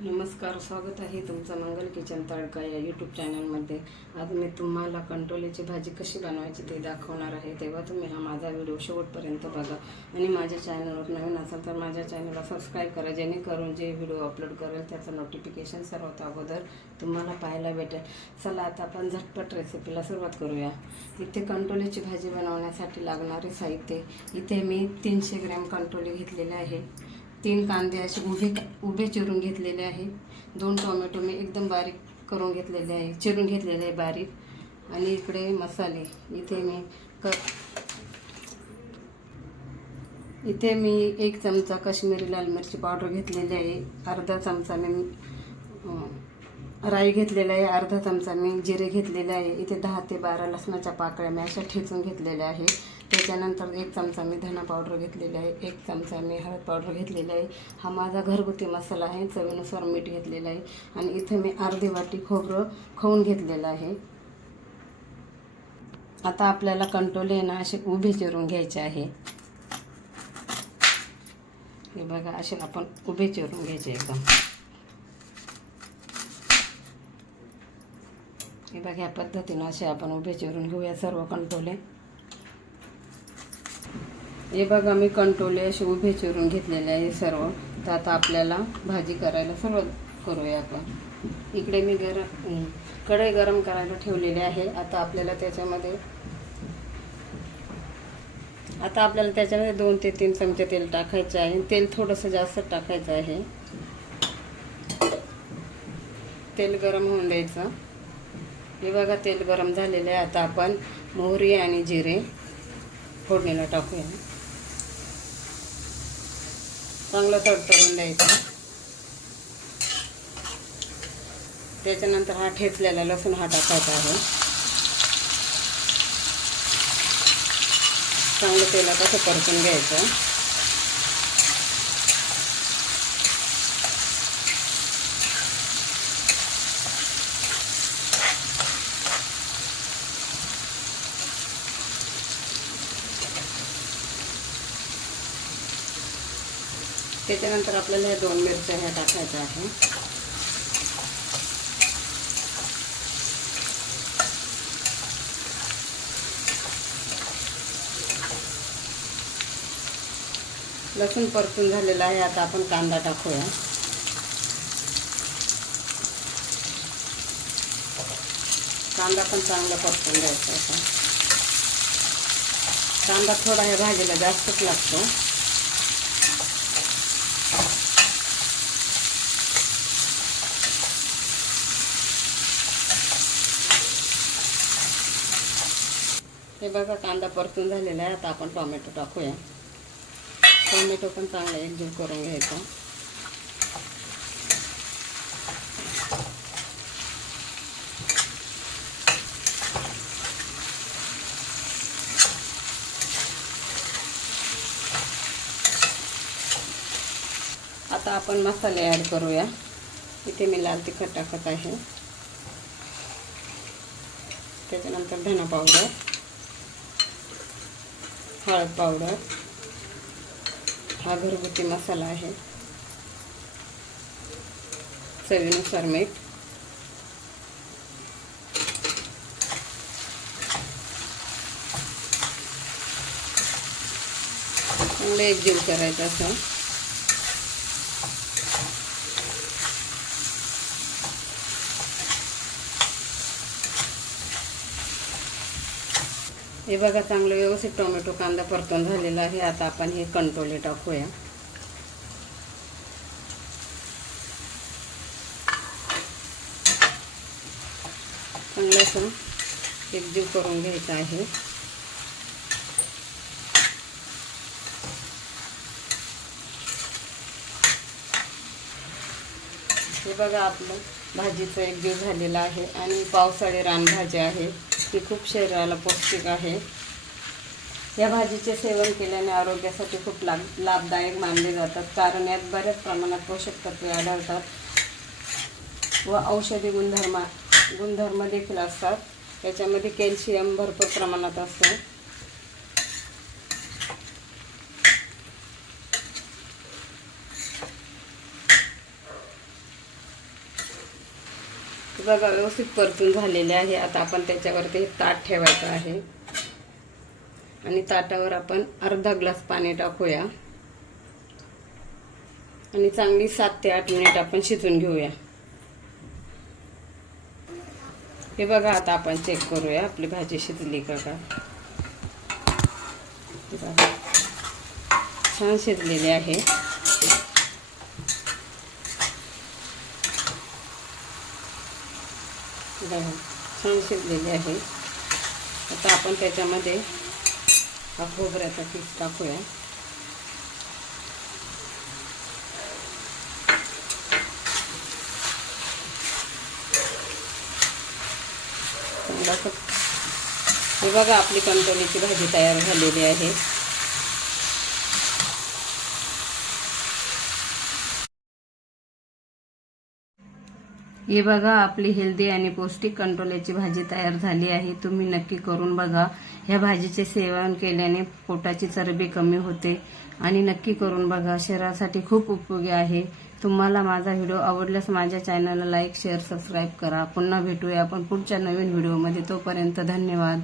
नमस्कार स्वागत आहे तुमचं मंगल किचन तडका या यूट्यूब चॅनलमध्ये आज मी तुम्हाला कंटोलेची भाजी कशी बनवायची ते दाखवणार आहे. तेव्हा तुम्ही हा माझा व्हिडिओ शेवटपर्यंत बघा. आणि माझ्या चॅनलवर नवीन असाल तर माझ्या चॅनलला सबस्क्राईब करा. जेणेकरून जे व्हिडिओ अपलोड करेल त्याचं नोटिफिकेशन सर्वात अगोदर तुम्हाला पाहायला भेटेल. चला आता आपण झटपट रेसिपीला सुरुवात करूया. इथे कंटोलेची भाजी बनवण्यासाठी लागणारे साहित्य. इथे मी तीनशे ग्रॅम कंटोले घेतलेले आहे. तीन कांदे असे उभे उभे चिरून घेतलेले आहे दोन टोमॅटो मी एकदम बारीक करून घेतलेले आहे. चिरून घेतलेले आहे बारीक. आणि इकडे मसाले. इथे मी क इथे मी एक चमचा काश्मीरी लाल मिरची पावडर घेतलेली आहे. अर्धा चमचा मी राई घेतलेला आहे अर्धा चमचा मी जिरे घेतलेले आहे. इथे दहा ते बारा लसणाच्या पाकळ्या मी अशा ठेचून घेतलेल्या आहे त्याच्यानंतर एक चमचा मी धना पावडर घेतलेली आहे. एक चमचा मी हळद पावडर घेतलेला आहे. हा माझा घरगुती मसाला आहे. चवीनुसार मीठ घेतलेलं आहे. आणि इथे मी अर्धी वाटी खोबरं खवून घेतलेलं आहे. आता आपल्याला कंटोले ना असे उभे चिरून घ्यायचे आहे. हे बघा असे आपण उभे चिरून घ्यायचे एकदम. बघा ह्या पद्धतीनं असे आपण उभे चिरून घेऊया सर्व कंटोले हे बघा मी कंटोले असे उभे चिरून घेतलेले आहे सर्व. तर आता आपल्याला भाजी करायला सुरुवात करूया आपण. इकडे मी गरम कढई गरम करायला ठेवलेली आहे. आता आपल्याला त्याच्यामध्ये आता आपल्याला त्याच्यामध्ये दोन ते तीन चमचे तेल टाकायचे आहे. तेल थोडंसं जास्त टाकायचं आहे. तेल गरम होऊन द्यायचं. हे बघा तेल गरम झालेले आहे. आता आपण मोहरी आणि जिरे फोडणीला टाकूया. चांगलं तडतडून द्यायचं. त्याच्यानंतर हा ठेचलेला लसूण हा टाकायचा आहे. चांगलं तेलात असं परतून घ्यायचं. त्याच्यानंतर आपल्याला ह्या दोन मिरच्या ह्या टाकायच्या आहे लसूण परतून झालेला आहे आता आपण कांदा टाकूया. कांदा पण चांगला परतून द्यायचा आता. कांदा थोडा ह्या भाजीला जास्तच लागतो. हे बघा कांदा परतून झालेला आहे. आता आपण टोमॅटो टाकूया. टोमॅटो पण चांगला एकजीव करून घ्यायचा. आता आपण मसाले ॲड करूया. इथे मी लाल तिखट टाकत आहे. त्याच्यानंतर धना पावडर. हळद पावडर. हा घरगुती मसाला आहे. चवीनुसार मीठ. चांगलं एकजीव करायचं असं. हे बघा चांगलं व्यवस्थित टोमॅटो कांदा परतून झालेला आहे. आता आपण हे कंटोले टाकूया चांगलं असं एकजीव करून घ्यायचं आहे. हे बघा आपलं भाजीचं एक जीव झालेलं आहे आणि पावसाळी रानभाजी आहे ती खूप शरीराला पौष्टिक आहे. या भाजीचे सेवन केल्याने आरोग्यासाठी खूप लाभ लाभदायक मानले जातात. कारण यात बऱ्याच प्रमाणात पोषक तत्वे आढळतात व औषधी गुणधर्म गुणधर्म देखील असतात. त्याच्यामध्ये कॅल्शियम भरपूर प्रमाणात असतं. बघा व्यवस्थित परतून झालेले आहे. आता आपण त्याच्यावरती हे ताट ठेवायचं आहे. आणि ताटावर आपण अर्धा ग्लास पाणी टाकूया. आणि चांगली सात ते आठ मिनिट आपण शिजून घेऊया. हे बघा आता आपण चेक करूया. आपली भाजी शिजली का का छान शिजलेली आहे. बघा छान आता आपण त्याच्यामध्ये हा खोबऱ्याचा पीस असं हे बघा, आपली भाजी तयार आहे. हे बघा आपली हेल्दी आणि पौष्टिक कंट्रोलची भाजी तयार झाली आहे. तुम्ही नक्की करून बघा. ह्या भाजीचे सेवन केल्याने पोटाची चरबी कमी होते. आणि नक्की करून बघा शरीरासाठी खूप उपयोगी आहे. तुम्हाला माझा व्हिडिओ आवडल्यास माझ्या चॅनलला लाईक शेअर सबस्क्राईब करा. पुन्हा भेटूया आपण पुढच्या नवीन व्हिडिओमध्ये तोपर्यंत धन्यवाद.